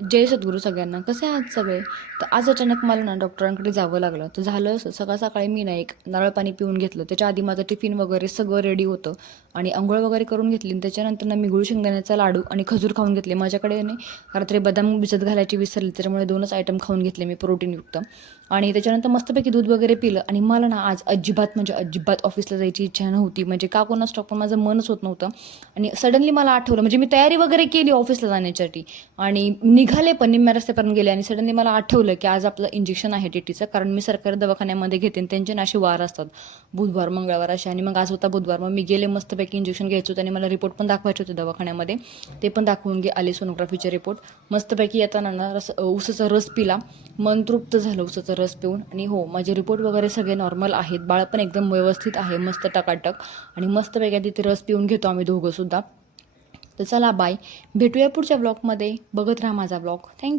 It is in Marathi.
जय सद्गुरू सगळ्यांना. कसे आहात सगळे? तर आज अचानक मला ना डॉक्टरांकडे जावं लागलं. तर झालं असं, सकाळ-सकाळी मी ना एक नारळ पाणी पिऊन घेतलं. त्याच्या आधी माझं टिफिन वगैरे सगळं रेडी होतं आणि अंघोळ वगैरे करून घेतली आणि त्याच्यानंतर ना मी गुळ शेंगदाण्याचा लाडू आणि खजूर खाऊन घेतले. माझ्याकडे नाही रात्री बदाम भिजत घालायची विसरली, त्याच्यामुळे 2च आयटम खाऊन घेतले मी प्रोटीनयुक्त. आणि त्याच्यानंतर मस्तपैकी दूध वगैरे पिलं आणि मला ना आज अजिबात म्हणजे अजिबात ऑफिसला जायची इच्छा नव्हती. म्हणजे का कोणास ठाऊक पण माझं मनच होत नव्हतं. आणि सडनली मला आठवलं, म्हणजे मी तयारी वगैरे केली ऑफिसला जाण्यासाठी आणि निघाले पण निम्म्या रस्त्यापर्यंत गेले आणि सडनली मला आठवलं की आज आपलं इंजेक्शन आहे टीटीचं, कारण मी सरकारी दवाखान्यामध्ये घेते आणि त्यांचे ना असे वार असतात बुधवार मंगळवार असे, आणि मग आज होता बुधवार. मग मी गेले मस्तपैकी इंजेक्शन घ्यायचं होतं आणि मला रिपोर्ट पण दाखवायचे होते दवाखान्यामध्ये. ते पण दाखवून आले सोनोग्राफीचे रिपोर्ट. मस्तपैकी येताना ना ऊसाचा रस पिला, मन तृप्त झालं ऊसाचा रस पिऊन. आणि हो, माझे रिपोर्ट वगैरे सगळे नॉर्मल आहेत, बाळ पण एकदम व्यवस्थित आहे, मस्त टकाटक. आणि मस्तपैकी तिथे रस पिऊन घेतो आम्ही दोघंसुद्धा. तर चला बाय, भेटूया पुढच्या ब्लॉगमध्ये. बघत राहा माझा ब्लॉग. थँक्यू.